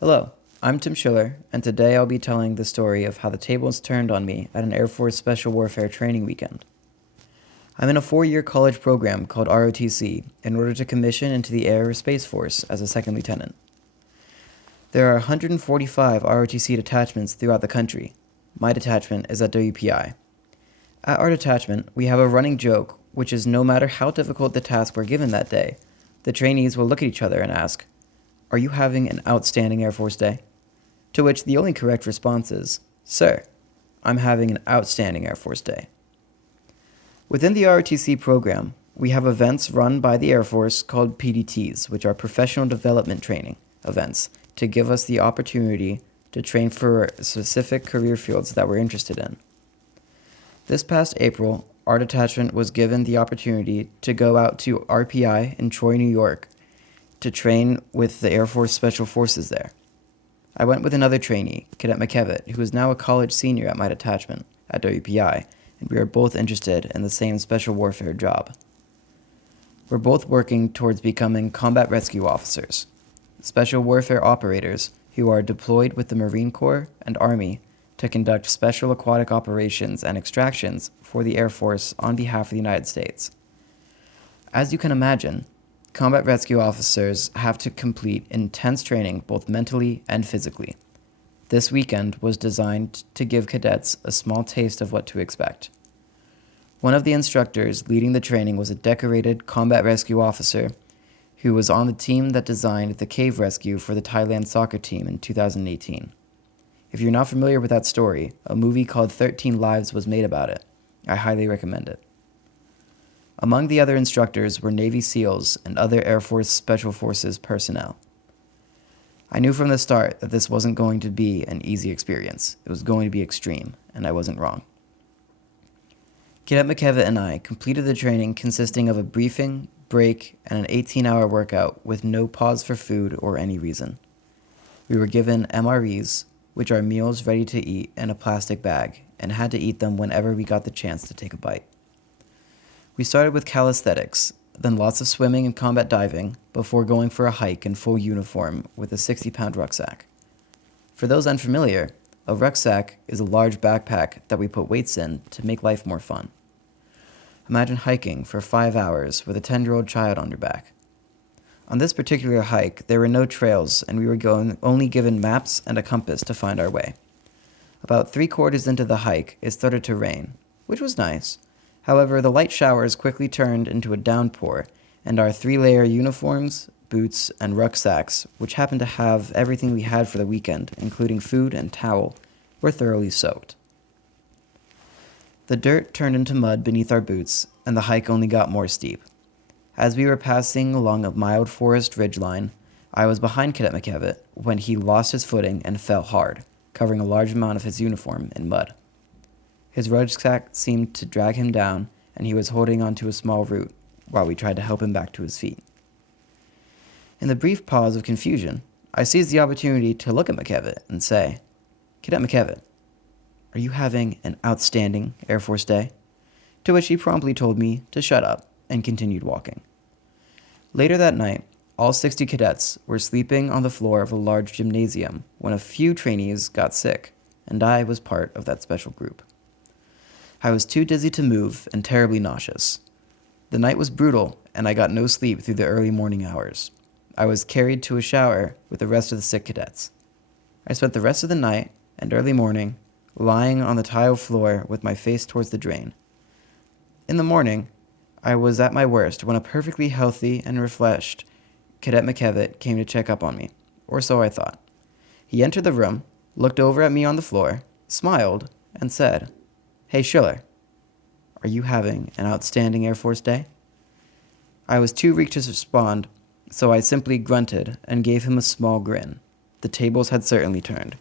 Hello, I'm Tim Schiller, and today I'll be telling the story of how the tables turned on me at an Air Force Special Warfare training weekend. I'm in a 4-year college program called ROTC in order to commission into the Air or Space Force as a second lieutenant. There are 145 ROTC detachments throughout the country. My detachment is at WPI. At our detachment, we have a running joke, which is no matter how difficult the task we're given that day, the trainees will look at each other and ask, "Are you having an outstanding Air Force day?" To which the only correct response is, "Sir, I'm having an outstanding Air Force day." Within the ROTC program, we have events run by the Air Force called PDTs, which are professional development training events, to give us the opportunity to train for specific career fields that we're interested in. This past April, our detachment was given the opportunity to go out to RPI in Troy, New York, to train with the Air Force Special Forces there. I went with another trainee, Cadet McKevitt, who is now a college senior at my detachment at WPI, and we are both interested in the same special warfare job. We're both working towards becoming combat rescue officers, special warfare operators who are deployed with the Marine Corps and Army to conduct special aquatic operations and extractions for the Air Force on behalf of the United States. As you can imagine, combat rescue officers have to complete intense training both mentally and physically. This weekend was designed to give cadets a small taste of what to expect. One of the instructors leading the training was a decorated combat rescue officer who was on the team that designed the cave rescue for the Thailand soccer team in 2018. If you're not familiar with that story, a movie called 13 Lives was made about it. I highly recommend it. Among the other instructors were Navy SEALs and other Air Force Special Forces personnel. I knew from the start that this wasn't going to be an easy experience. It was going to be extreme, and I wasn't wrong. Cadet McKevitt and I completed the training consisting of a briefing, break, and an 18-hour workout with no pause for food or any reason. We were given MREs, which are meals ready to eat in a plastic bag, and had to eat them whenever we got the chance to take a bite. We started with calisthenics, then lots of swimming and combat diving, before going for a hike in full uniform with a 60-pound rucksack. For those unfamiliar, a rucksack is a large backpack that we put weights in to make life more fun. Imagine hiking for 5 hours with a 10-year-old child on your back. On this particular hike, there were no trails, and we were only given maps and a compass to find our way. About 3/4 into the hike, it started to rain, which was nice. However, the light showers quickly turned into a downpour, and our 3-layer uniforms, boots, and rucksacks, which happened to have everything we had for the weekend, including food and towel, were thoroughly soaked. The dirt turned into mud beneath our boots, and the hike only got more steep. As we were passing along a mild forest ridgeline, I was behind Cadet McKevitt when he lost his footing and fell hard, covering a large amount of his uniform in mud. His rucksack seemed to drag him down, and he was holding onto a small root while we tried to help him back to his feet. In the brief pause of confusion, I seized the opportunity to look at McKevitt and say, "Cadet McKevitt, are you having an outstanding Air Force day?" To which he promptly told me to shut up and continued walking. Later that night, all 60 cadets were sleeping on the floor of a large gymnasium when a few trainees got sick, and I was part of that special group. I was too dizzy to move and terribly nauseous. The night was brutal, and I got no sleep through the early morning hours. I was carried to a shower with the rest of the sick cadets. I spent the rest of the night and early morning lying on the tile floor with my face towards the drain. In the morning, I was at my worst when a perfectly healthy and refreshed Cadet McKevitt came to check up on me, or so I thought. He entered the room, looked over at me on the floor, smiled, and said, "Hey Schiller, are you having an outstanding Air Force day?" I was too weak to respond, so I simply grunted and gave him a small grin. The tables had certainly turned.